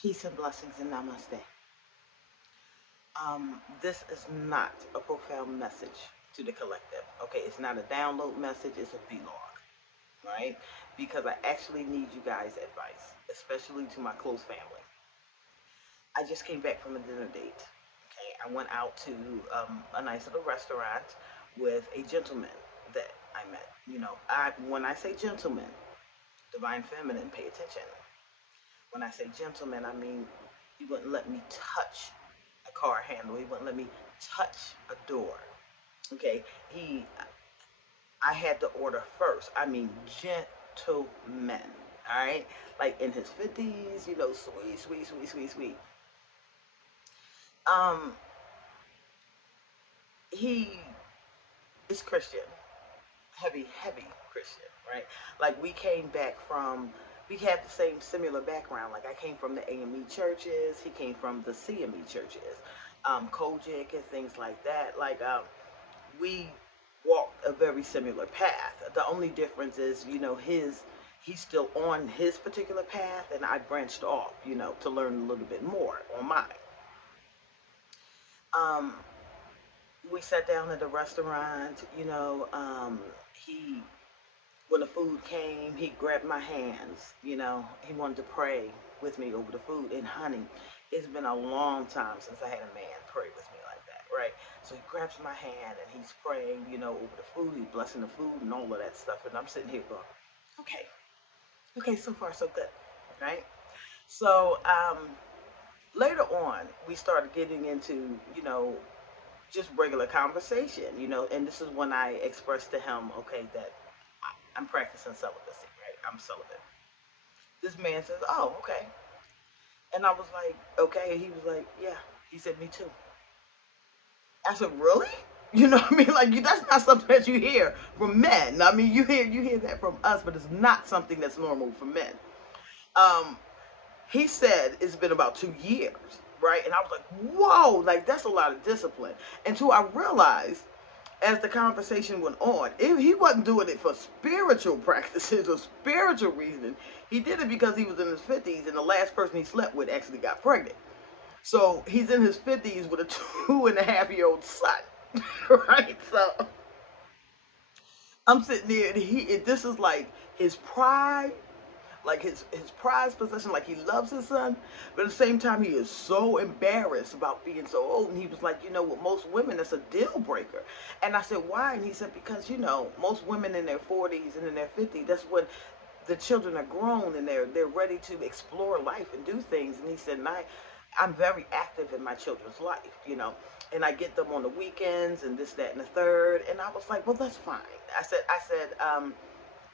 Peace and blessings and namaste. This is not a profound message to the collective. Okay, it's not a download message, it's a vlog, right? Because I actually need you guys' advice, especially to my close family. I just came back from a dinner date. Okay, I went out to a nice little restaurant with a gentleman that I met. When I say gentleman, divine feminine, pay attention. When I say gentleman, I mean he wouldn't let me touch a car handle. He wouldn't let me touch a door. Okay, I had to order first. I mean, gentleman. All right, like in his 50s. Sweet, sweet, sweet, sweet, sweet. Um, he is Christian, heavy, heavy Christian, right? Like we had the same similar background. Like I came from the AME churches, he came from the CME churches, Kojic and things like that. We walked a very similar path. The only difference is, he's still on his particular path, and I branched off, to learn a little bit more on mine. Um, we sat down at a restaurant. He when the food came, he grabbed my hands. He wanted to pray with me over the food. And honey, it's been a long time since I had a man pray with me like that, right? So he grabs my hand and he's praying, over the food. He's blessing the food and all of that stuff. And I'm sitting here going, okay, okay, so far so good, right? So later on, we started getting into, just regular conversation, and this is when I expressed to him, okay, that I'm practicing celibacy, right? I'm celibate. This man says, "Oh, okay," and I was like, "Okay," and he was like, "Yeah." He said, "Me too." I said, "Really?" You know what I mean? Like, that's not something that you hear from men. I mean, you hear that from us, but it's not something that's normal for men. Um, he said it's been about 2 years, right? And I was like, "Whoa!" Like that's a lot of discipline. Until I realized as the conversation went on, he wasn't doing it for spiritual practices or spiritual reasons. He did it because he was in his 50s and the last person he slept with actually got pregnant. So he's in his 50s with a 2.5-year-old son, right? So I'm sitting there and this is like his pride, like his prized possession, like he loves his son, but at the same time he is so embarrassed about being so old. And he was like, with most women that's a deal breaker. And I said, why? And he said, because most women in their 40s and in their 50s, that's when the children are grown and they're ready to explore life and do things. And he said, and I'm very active in my children's life, and I get them on the weekends and this, that, and the third. And I was like, well, that's fine. I said,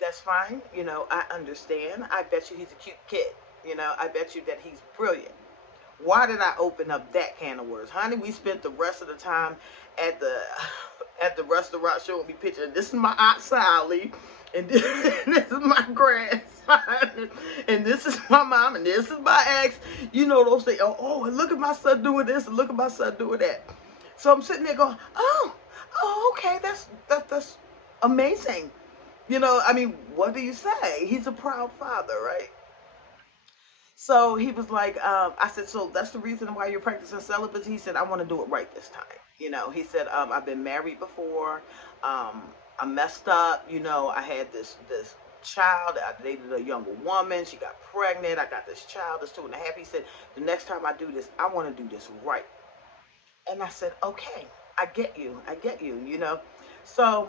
that's fine. I understand. I bet you he's a cute kid. I bet you that he's brilliant. Why did I open up that can of worms? Honey, we spent the rest of the time at the at the restaurant showing me pictures. This is my Aunt Sally, and this is my grandson, and this is my mom, and this is my ex. Those things. Oh, and look at my son doing this, and look at my son doing that. So I'm sitting there going, oh, okay, that's amazing. I mean, what do you say? He's a proud father, right? So he was like, I said, so that's the reason why you're practicing celibacy? He said, I want to do it right this time. He said, I've been married before. Um, I messed up. I had this child. I dated a younger woman. She got pregnant. I got this child that's 2.5. He said, the next time I do this, I want to do this right. And I said, okay, I get you. I get you, So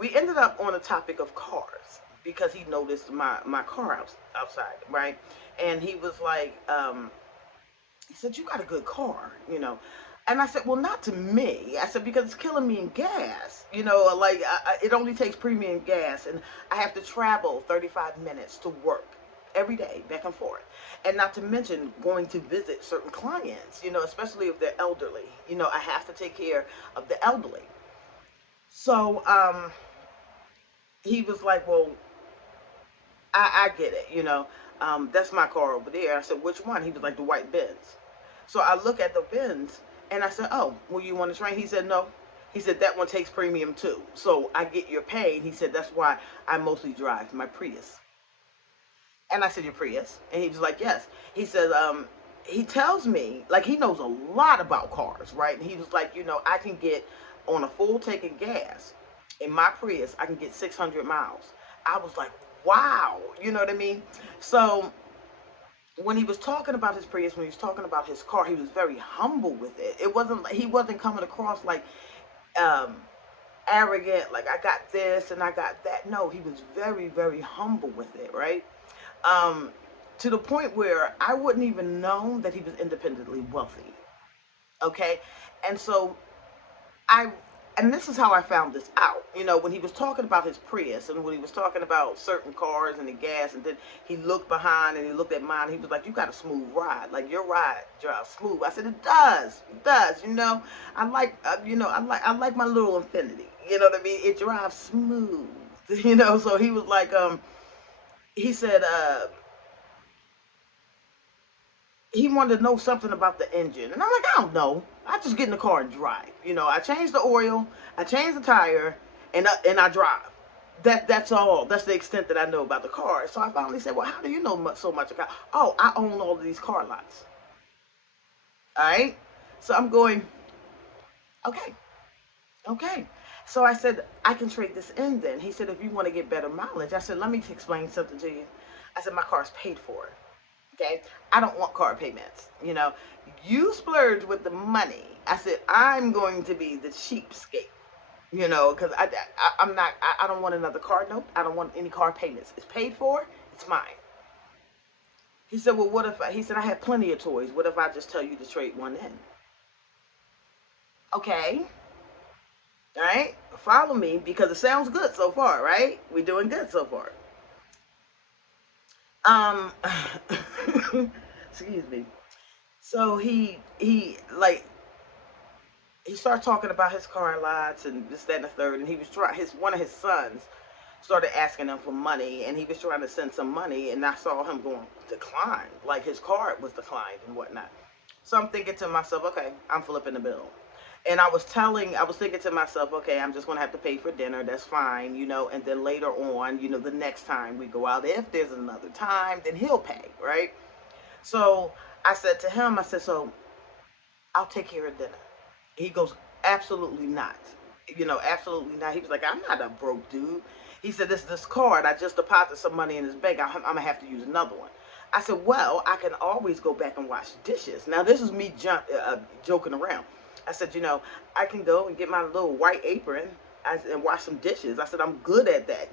we ended up on the topic of cars because he noticed my car outside, right? And he was like, he said, you got a good car, And I said, well, not to me. I said, because it's killing me in gas, like it only takes premium gas and I have to travel 35 minutes to work every day back and forth, and not to mention going to visit certain clients, especially if they're elderly. I have to take care of the elderly. So he was like, well, I get it, that's my car over there. I said, which one? He was like, the white Benz. So I look at the Benz and I said, oh, well, you want to train? He said, no. He said, that one takes premium too. So I get your pay. He said, that's why I mostly drive my Prius. And I said, your Prius? And he was like, yes. He said, he tells me, like, he knows a lot about cars, right? And he was like, I can get on a full tank of gas in my Prius, I can get 600 miles. I was like, wow, you know what I mean? So when he was talking about his Prius, when he was talking about his car, he was very humble with it. It wasn't like he wasn't coming across like um, arrogant, like I got this and I got that. No, he was very, very humble with it, right? Um, to the point where I wouldn't even know that he was independently wealthy. Okay, and so I, and this is how I found this out. When he was talking about his Prius and when he was talking about certain cars and the gas, and then he looked behind and he looked at mine. He was like, "You got a smooth ride. Like your ride drives smooth." I said, "It does. It does. I like, I like my little Infinity. You know what I mean? It drives smooth. So he was like, he said, he wanted to know something about the engine. And I'm like, I don't know. I just get in the car and drive. I change the oil, I change the tire, and I drive. That's all. That's the extent that I know about the car. So I finally said, well, how do you know so much about? Oh, I own all of these car lots. All right. So I'm going, okay, okay. So I said, I can trade this in then. He said, if you want to get better mileage. I said, let me explain something to you. I said, my car's paid for. Okay, I don't want car payments. You splurge with the money. I said I'm going to be the cheapskate. Because I'm not. I don't want another car note. I don't want any car payments. It's paid for. It's mine. He said, well, what if he said I have plenty of toys. What if I just tell you to trade one in? Okay, all right. Follow me because it sounds good so far, right? We're doing good so far. Um, excuse me. So he like he started talking about his car lots and this, that, and the third. And he was trying. His one of his sons started asking him for money, and he was trying to send some money. And I saw him going decline, like his card was declined and whatnot. So I'm thinking to myself, okay, I'm flipping the bill. And I was thinking to myself, okay, I'm just gonna have to pay for dinner. That's fine. And then later on, the next time we go out, if there's another time, then he'll pay, right? So I said to him, I said, so I'll take care of dinner. He goes, absolutely not. Absolutely not. He was like, I'm not a broke dude. He said, this card, I just deposited some money in his bank. I'm going to have to use another one. I said, well, I can always go back and wash dishes. Now, this is me joking around. I said, I can go and get my little white apron and wash some dishes. I said, I'm good at that.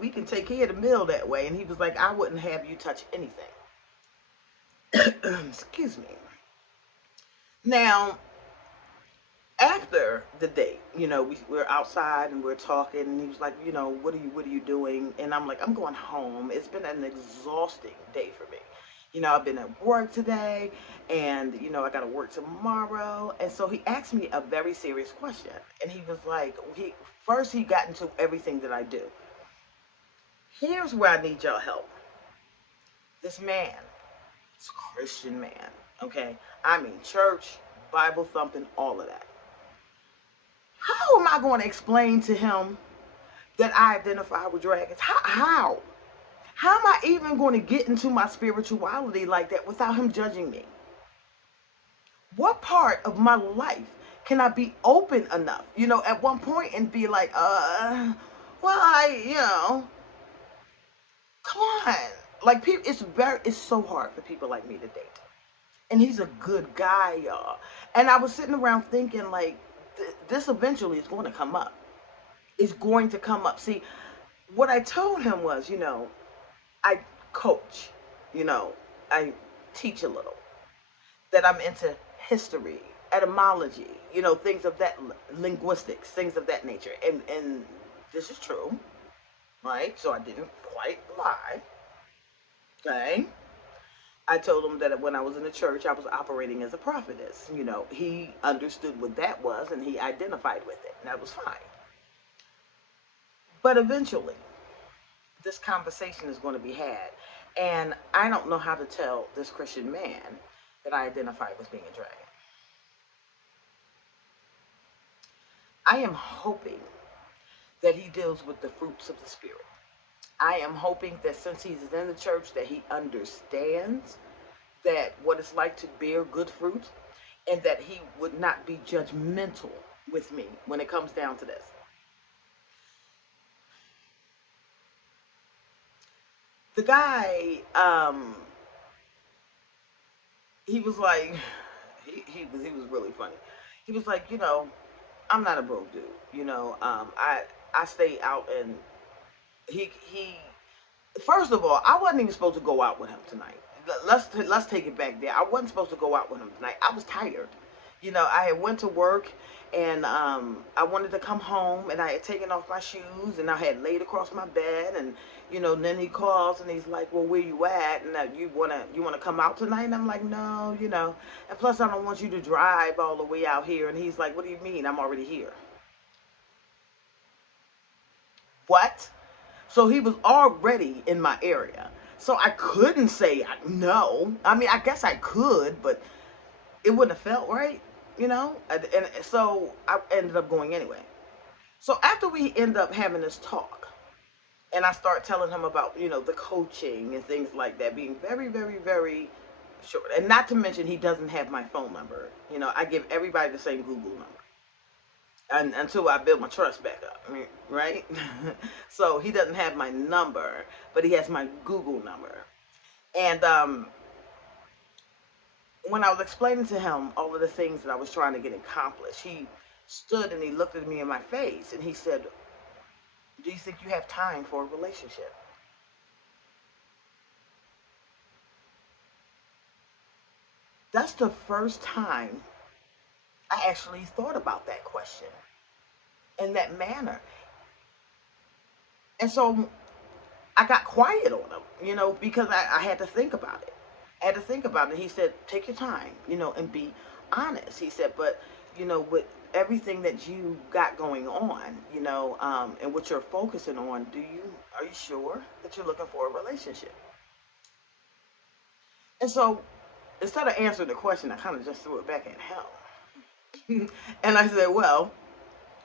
We can take care of the meal that way. And he was like, I wouldn't have you touch anything. Excuse me. Now, after the date, we're outside and we're talking, and he was like, what are you doing? And I'm like, I'm going home. It's been an exhausting day for me. I've been at work today, and I got to work tomorrow. And so he asked me a very serious question, and he was like, he got into everything that I do. Here's where I need y'all help. This man, this Christian man, okay, I mean church, Bible thumping, all of that. How am I going to explain to him that I identify with dragons? How? How am I even going to get into my spirituality like that without him judging me? What part of my life can I be open enough, at one point and be like, well, come on. Like, people, it's so hard for people like me to date. And he's a good guy, y'all. And I was sitting around thinking, like, this eventually is going to come up. It's going to come up. See, what I told him was, I coach, you know, I teach a little, that I'm into history, etymology, things of that, linguistics, things of that nature. And this is true, right? So I didn't quite lie, okay? I told him that when I was in the church, I was operating as a prophetess. He understood what that was and he identified with it, and that was fine. But eventually, this conversation is going to be had. And I don't know how to tell this Christian man that I identify with being a dragon. I am hoping that he deals with the fruits of the Spirit. I am hoping that since he's in the church that he understands that what it's like to bear good fruit, and that he would not be judgmental with me when it comes down to this. The guy, he was like, he was really funny. He was like, I'm not a broke dude. I stay out, and he first of all, I wasn't even supposed to go out with him tonight. Let's take it back there. I wasn't supposed to go out with him tonight. I was tired. I had went to work, and I wanted to come home, and I had taken off my shoes, and I had laid across my bed, and then he calls and he's like, "Well, where you at? And you wanna come out tonight?" And I'm like, "No, and plus I don't want you to drive all the way out here." And he's like, "What do you mean? I'm already here." What? So he was already in my area. So I couldn't say no. I mean, I guess I could, but it wouldn't have felt right, And so I ended up going anyway. So after we end up having this talk, and I start telling him about, the coaching and things like that, being very, very, very short. And not to mention, he doesn't have my phone number. I give everybody the same Google number. And until I build my trust back up, right? So he doesn't have my number, but he has my Google number. And when I was explaining to him all of the things that I was trying to get accomplished, he stood and he looked at me in my face and he said, "Do you think you have time for a relationship?" That's the first time I actually thought about that question in that manner. And so I got quiet on him, because I had to think about it. I had to think about it. He said, "Take your time, and be honest." He said, "But, with everything that you got going on, and what you're focusing on, are you sure that you're looking for a relationship?" And so instead of answering the question, I kind of just threw it back at him. And I said, "Well,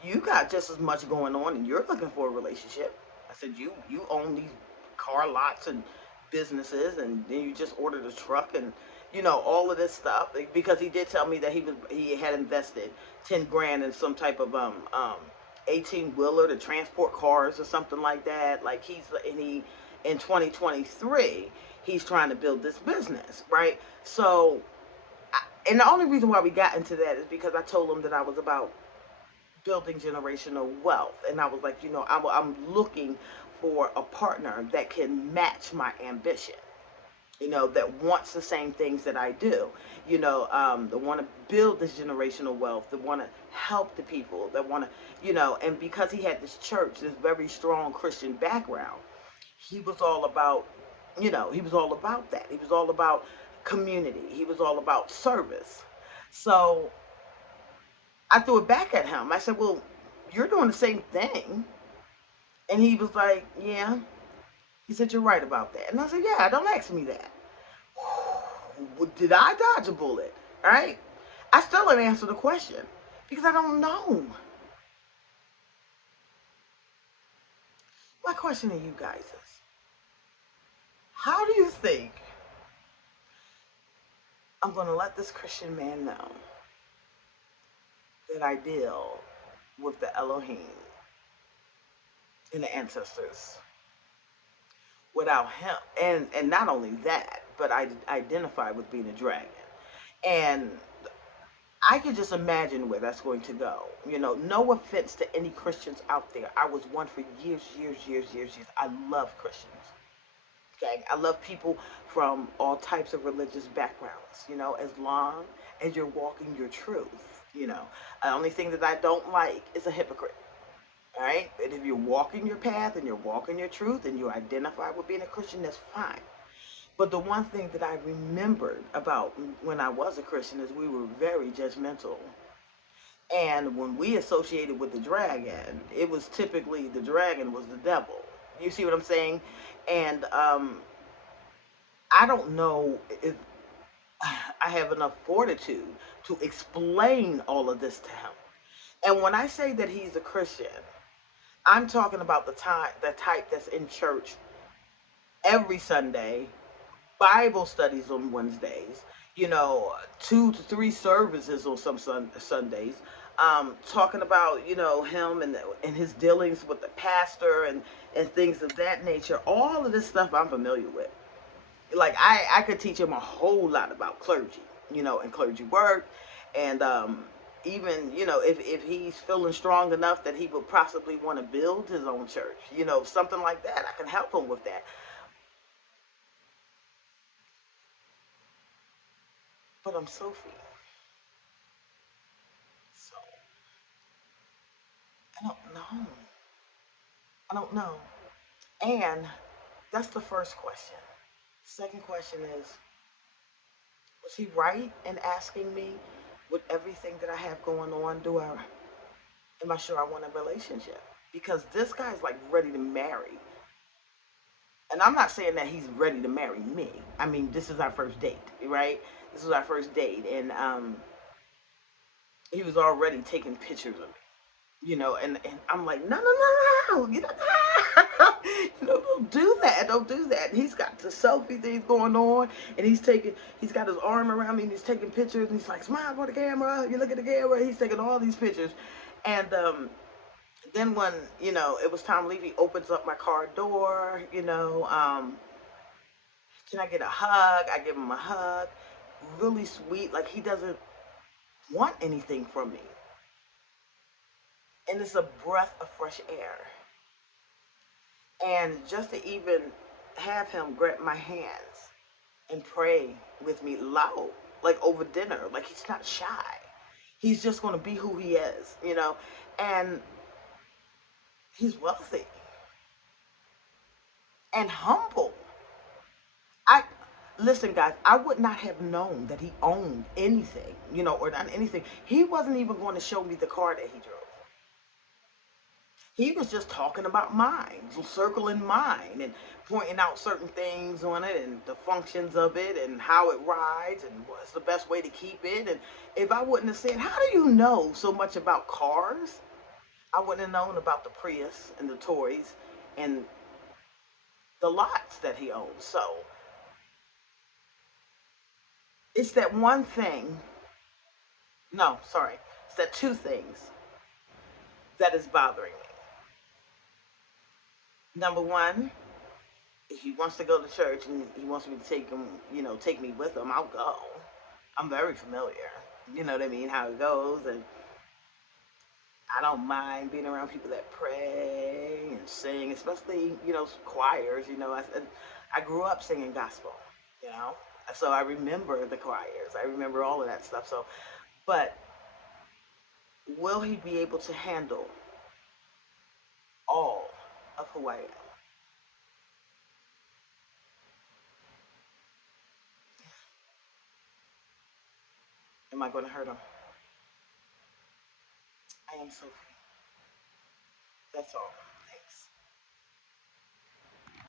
you got just as much going on and you're looking for a relationship." I said, "You own these car lots and businesses, and then you just ordered a truck, and all of this stuff." Because he did tell me that he had invested 10 grand in some type of 18 wheeler to transport cars or something like that. Like he in 2023 he's trying to build this business, right? So, and the only reason why we got into that is because I told him that I was about building generational wealth. And I was like, I'm looking for a partner that can match my ambition, that wants the same things that I do, that want to build this generational wealth, that want to help the people, that want to, and because he had this church, this very strong Christian background, he was all about, he was all about that. He was all about community. He was all about service. So I threw it back at him. I said, "Well, you're doing the same thing." And he was like, "Yeah." He said, "You're right about that." And I said, "Yeah, don't ask me that." Did I dodge a bullet? All right. I still didn't answer the question because I don't know. My question to you guys is, how do you think I'm going to let this Christian man know that I deal with the Elohim and the ancestors without him? And not only that, but I identify with being a dragon. And I can just imagine where that's going to go. No offense to any Christians out there. I was one for years, years, years, years, years. I love Christians. Okay, I love people from all types of religious backgrounds. As long as you're walking your truth. The only thing that I don't like is a hypocrite. All right, and if you're walking your path and you're walking your truth and you identify with being a Christian, that's fine. But the one thing that I remembered about when I was a Christian is we were very judgmental. And when we associated with the dragon, it was typically the dragon was the devil. You see what I'm saying? And I don't know if I have enough fortitude to explain all of this to him. And when I say that he's a Christian, I'm talking about the type that's in church every Sunday, Bible studies on Wednesdays, 2 to 3 services on some Sundays, talking about, him and his dealings with the pastor and things of that nature. All of this stuff I'm familiar with. Like I could teach him a whole lot about clergy, and clergy work, and even if he's feeling strong enough that he would possibly want to build his own church, something like that. I can help him with that. But I'm Sophie, so I don't know. I don't know. And that's the first question. Second question is, was he right in asking me, with everything that I have going on, am I sure I want a relationship? Because this guy's like ready to marry. And I'm not saying that he's ready to marry me. I mean, this is our first date, right? This was our first date, and he was already taking pictures of me, and I'm like, no, no, no, no, don't do that, don't do that. And he's got the selfie things going on, and he's got his arm around me, and he's taking pictures, and he's like, smile for the camera, you look at the camera, he's taking all these pictures, and then when it was time to leave, he opens up my car door, can I get a hug? I give him a hug, really sweet, like he doesn't want anything from me, and it's a breath of fresh air. And just to even have him grab my hands and pray with me loud, like over dinner, like he's not shy. He's just going to be who he is, and he's wealthy and humble. I listen, guys. I would not have known that he owned anything, or done anything. He wasn't even going to show me the car that he drove. He was just talking about mine, circling mine, and pointing out certain things on it and the functions of it and how it rides and what's the best way to keep it. And if I wouldn't have said, how do you know so much about cars? I wouldn't have known about the Prius and the toys and the lots that he owns. So it's that one thing. No, sorry. It's that two things that is bothering me. Number one, if he wants to go to church and he wants me to take him, take me with him, I'll go. I'm very familiar. You know what I mean? How it goes, and I don't mind being around people that pray and sing, especially choirs. I grew up singing gospel. You know, so I remember the choirs. I remember all of that stuff. So, but will he be able to handle all of who I am? Am I going to hurt him? I am Sophie. That's all.